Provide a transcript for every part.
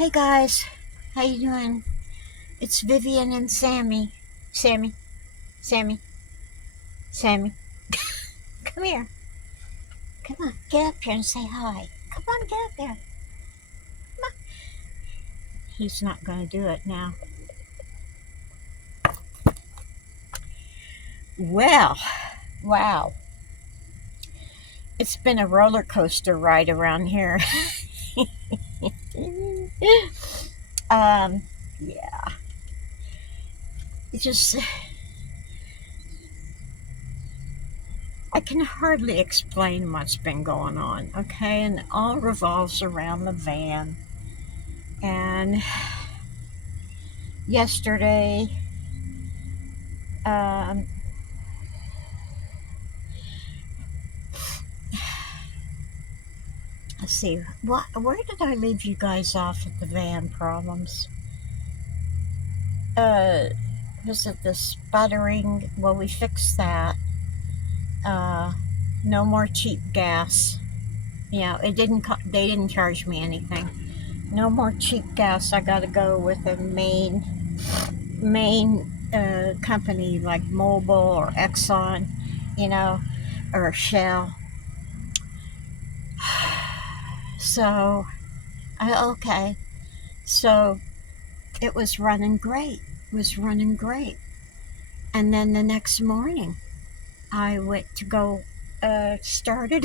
Hey guys, how you doing? It's Vivian and Sammy. Sammy, Sammy. Come here. Come on, get up here and say hi. Come on, get up here. Come on. He's not going to do it now. Well, wow. It's been a roller coaster ride around here. Yeah. It just, I can hardly explain what's been going on, okay? And it all revolves around the van. And yesterday, um, let's see, where did I leave you guys off at the van problems? Was it the sputtering? Well, we fixed that. No more cheap gas. Yeah, they didn't charge me anything. No more cheap gas. I got to go with a main company like Mobil or Exxon, you know, or Shell. So, okay. So it was running great. It was running great. And then the next morning, I went to go start it.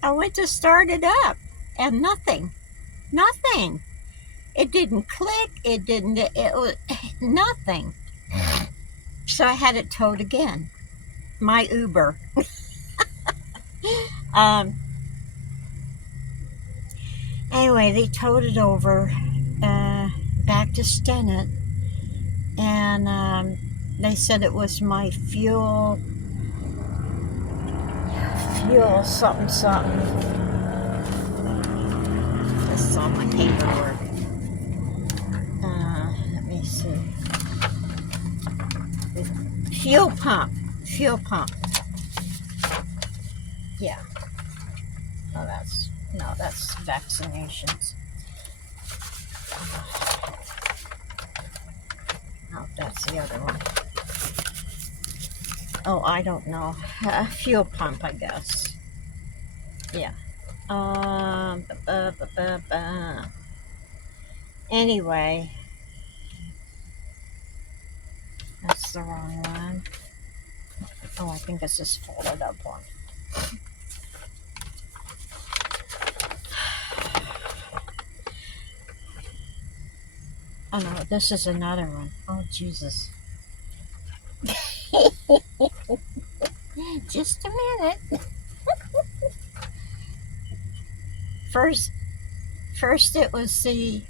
I went to start it up, and nothing. It didn't click. It didn't. It was nothing. So I had it towed again. My Uber. Anyway, they towed it over back to Stennett, and they said it was my fuel something. This is on my paperwork. Let me see. Fuel pump. Yeah. That's vaccinations. Oh, that's the other one. Oh, I don't know. Fuel pump, I guess. Yeah. Anyway, that's the wrong one. Oh, I think it's this folded up one. Oh no, this is another one. Oh, Jesus. Just a minute. First it was the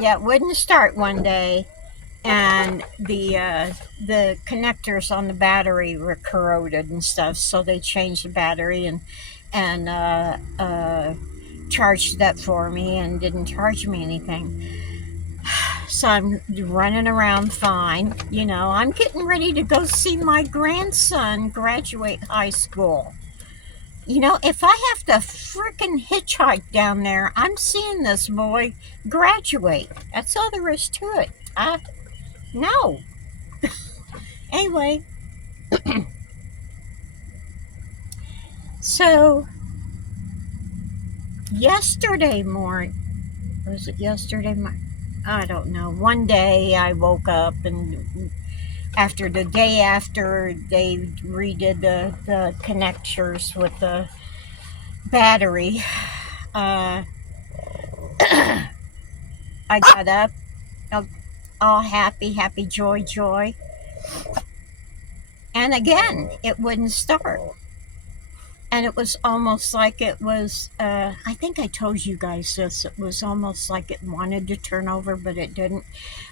it wouldn't start one day, and the connectors on the battery were corroded and stuff, so they changed the battery and charged that for me and didn't charge me anything. So I'm running around fine. You know, I'm getting ready to go see my grandson graduate high school. You know, if I have to frickin' hitchhike down there, I'm seeing this boy graduate. That's all there is to it. No. Anyway, so yesterday morning, was it yesterday morning? I don't know. One day I woke up, and after the day after they redid the connectors with the battery, I got up all happy, joy. And again, it wouldn't start. And it was almost like it was, I think I told you guys this, it was almost like it wanted to turn over, but it didn't.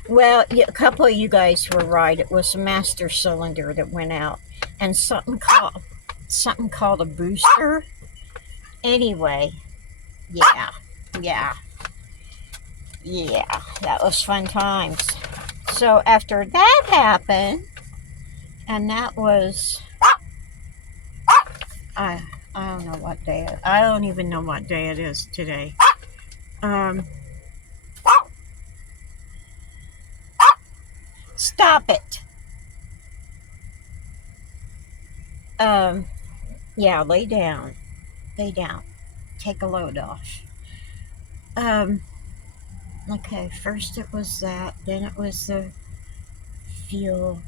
Well, a couple of you guys were right. It was a master cylinder that went out, and something called a booster. Anyway, yeah, that was fun times. So after that happened, and that was I don't know what day. I don't even know what day it is today. Um, Stop it. Um, yeah, lay down. Lay down. Take a load off. Um, okay, first it was that, then it was the fuel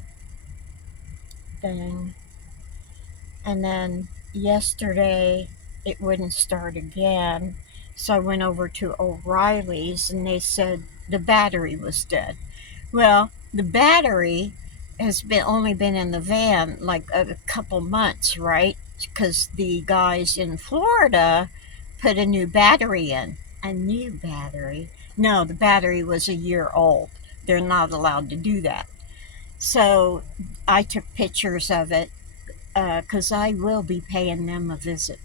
thing, and then yesterday it wouldn't start again. So I went over to O'Reilly's and they said the battery was dead. Well, the battery has been only been in the van like a couple months, right? Because the guys in Florida put a new battery in. A new battery? No, the battery was a year old. They're not allowed to do that. So I took pictures of it because I will be paying them a visit.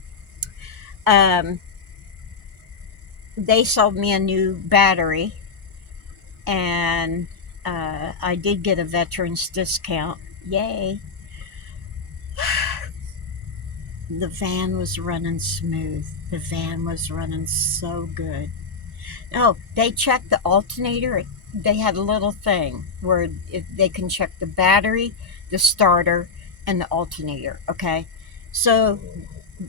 Um, they sold me a new battery, and I did get a veteran's discount. Yay. The van was running smooth. The van was running so good. Oh, they checked the alternator. They had a little thing where they can check the battery, the starter, and the alternator. Okay. So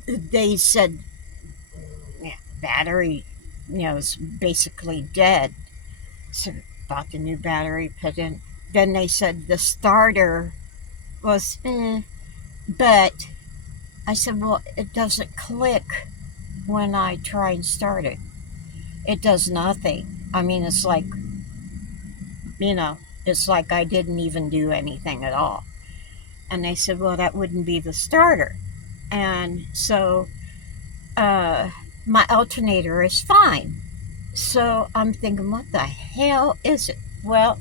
they said, yeah, battery, is basically dead. So bought the new battery, put in. Then they said the starter was, but I said, well, it doesn't click when I try and start it. It does nothing. I mean, you know, it's like I didn't even do anything at all. And they said, well, that wouldn't be the starter. And so my alternator is fine. So I'm thinking, what the hell is it? Well,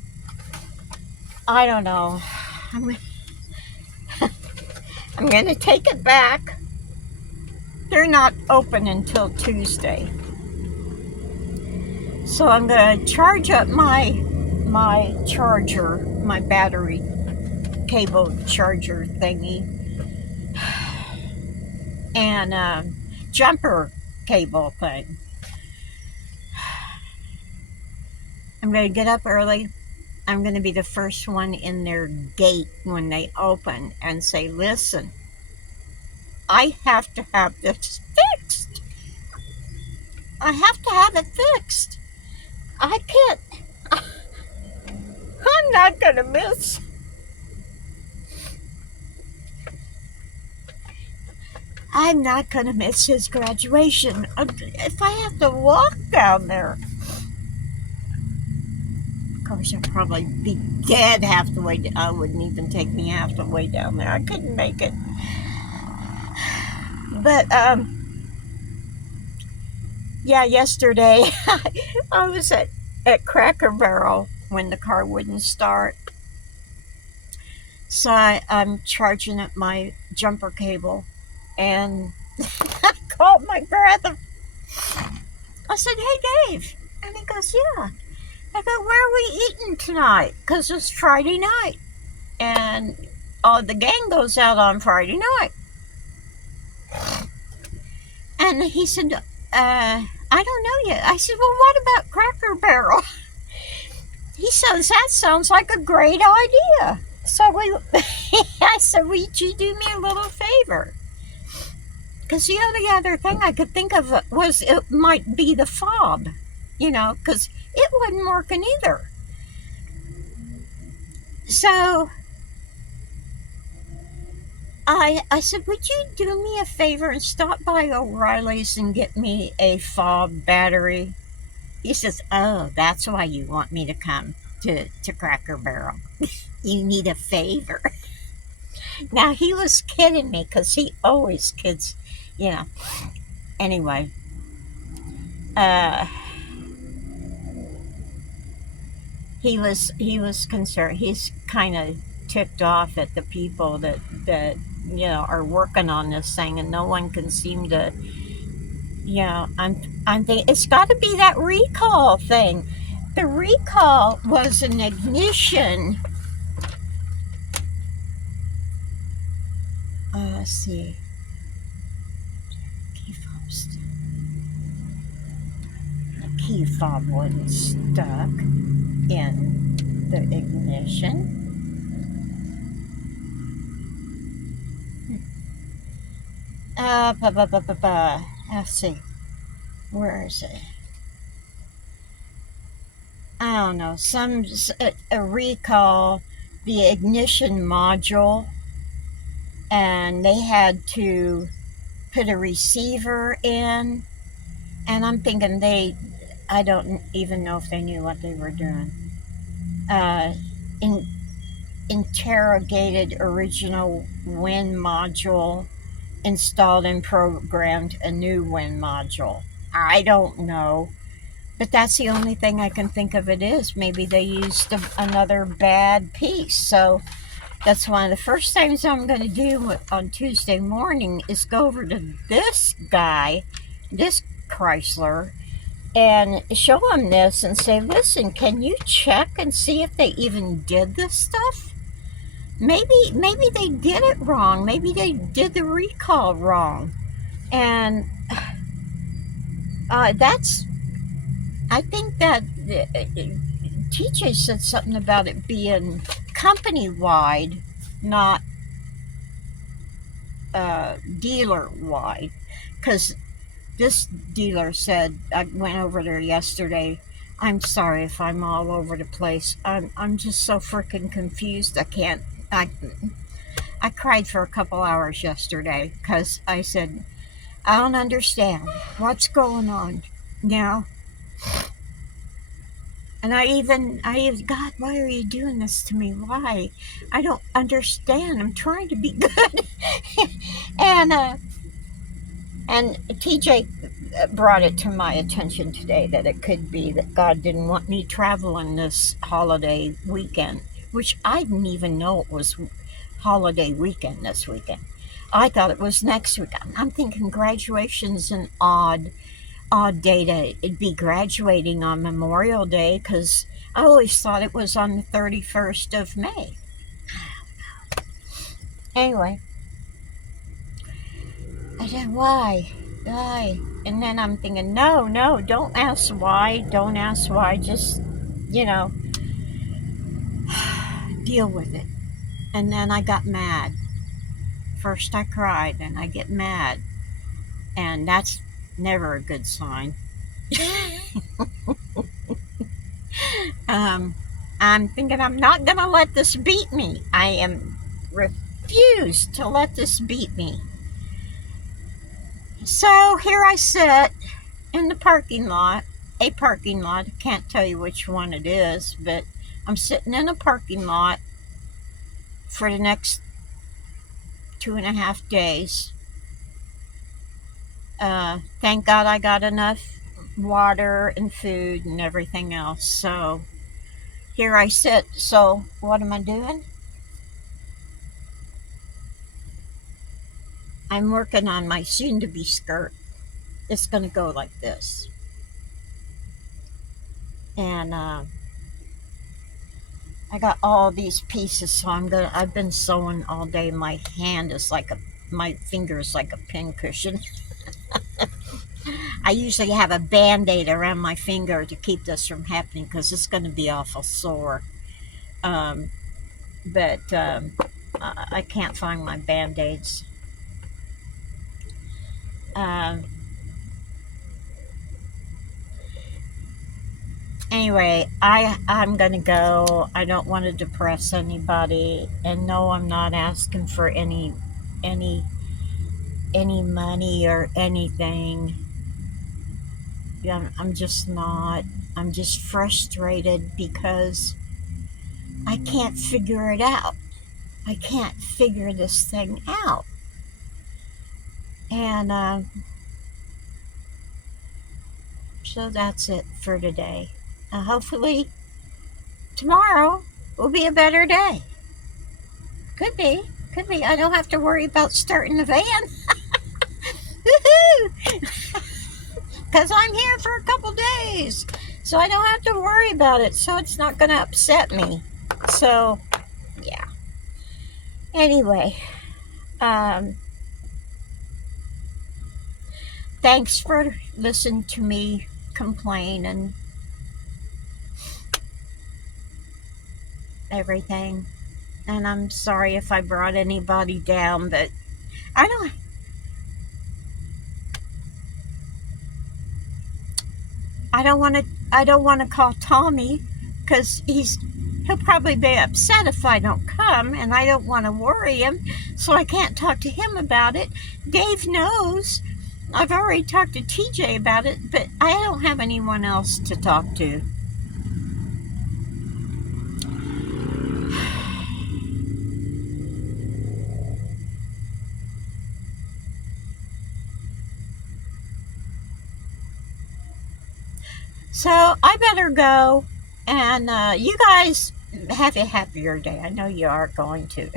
I don't know. I'm, I'm going to take it back. They're not open until Tuesday. So I'm going to charge up my charger, my battery cable charger thingy, and jumper cable thing. I'm going to get up early. I'm going to be the first one in their gate when they open and say, listen, I have to have this fixed. I have to have it fixed. I can't. I'm not going to miss. I'm not going to miss his graduation. If I have to walk down there. Of course, I'd probably be dead half the way. I wouldn't even take me half the way down there. I couldn't make it. But, yeah, yesterday I was at Cracker Barrel when the car wouldn't start. So I'm charging up my jumper cable, and I caught my breath. I said, hey, Dave. And he goes, yeah. I go, where are we eating tonight? Because it's Friday night. And the gang goes out on Friday night. And he said, I don't know yet. I said, well, what about Cracker Barrel? He says, that sounds like a great idea. So I said, would you do me a little favor? Because the only other thing I could think of was it might be the fob, because it wasn't working either. So I said, would you do me a favor and stop by O'Reilly's and get me a fob battery? He says, oh, that's why you want me to come to Cracker Barrel. You need a favor. Now, he was kidding me because he always kids, Anyway, he was concerned. He's kind of ticked off at the people that are working on this thing, and no one can seem to. I'm thinking it's got to be that recall thing. The recall was an ignition. Let's see. The key fob wasn't stuck in the ignition. Let's see. Where is it? I don't know. A recall the ignition module, and they had to put a receiver in. And I'm thinking I don't even know if they knew what they were doing. Uh, in, Interrogated original Win module, installed and programmed a new Win module. I don't know, but that's the only thing I can think of it is. Maybe they used another bad piece. So that's one of the first things I'm going to do on Tuesday morning is go over to this guy, this Chrysler, and show him this and say, listen, can you check and see if they even did this stuff? Maybe they did it wrong. Maybe they did the recall wrong. And I think that TJ said something about it being company-wide, not dealer-wide. Because this dealer said, I went over there yesterday, I'm sorry if I'm all over the place. I'm just so freaking confused. I cried for a couple hours yesterday because I said, I don't understand what's going on now. And I even, God, why are you doing this to me? Why? I don't understand. I'm trying to be good. and TJ brought it to my attention today that it could be that God didn't want me traveling this holiday weekend, which I didn't even know it was holiday weekend this weekend. I thought it was next weekend. I'm thinking graduation's an odd day to be graduating on Memorial Day because I always thought it was on the 31st of May. Anyway, I said, why? And then I'm thinking, no, don't ask why. Don't ask why. Just, deal with it. And then I got mad. First I cried, then I get mad. And that's never a good sign. I'm thinking I'm not going to let this beat me. I am refused to let this beat me. So here I sit in the parking lot, I can't tell you which one it is, but I'm sitting in a parking lot for the next 2.5 days. Thank God I got enough water and food and everything else. So here I sit. So what am I doing? I'm working on my soon-to-be skirt. It's going to go like this. And I got all these pieces, so I've been sewing all day. My finger is like a pin cushion. I usually have a Band-Aid around my finger to keep this from happening because it's going to be awful sore. But I can't find my Band-Aids. Anyway, I'm going to go. I don't want to depress anybody. And no, I'm not asking for any money or anything. I'm just not. I'm just frustrated because I can't figure it out. I can't figure this thing out. And so that's it for today. Hopefully tomorrow will be a better day. Could be. I don't have to worry about starting the van. Woohoo! Because I'm here for a couple days. So I don't have to worry about it. So it's not going to upset me. So, yeah. Anyway, thank thanks for listening to me complain and everything. And I'm sorry if I brought anybody down, but I don't I don't want to call Tommy because he'll probably be upset if I don't come, and I don't want to worry him, so I can't talk to him about it. Dave knows. I've already talked to TJ about it, but I don't have anyone else to talk to. So I better go, and you guys have a happier day. I know you are going to.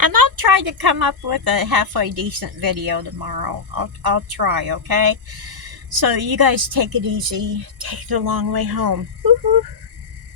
And I'll try to come up with a halfway decent video tomorrow. I'll try, okay? So you guys take it easy. Take it a long way home. Woo-hoo.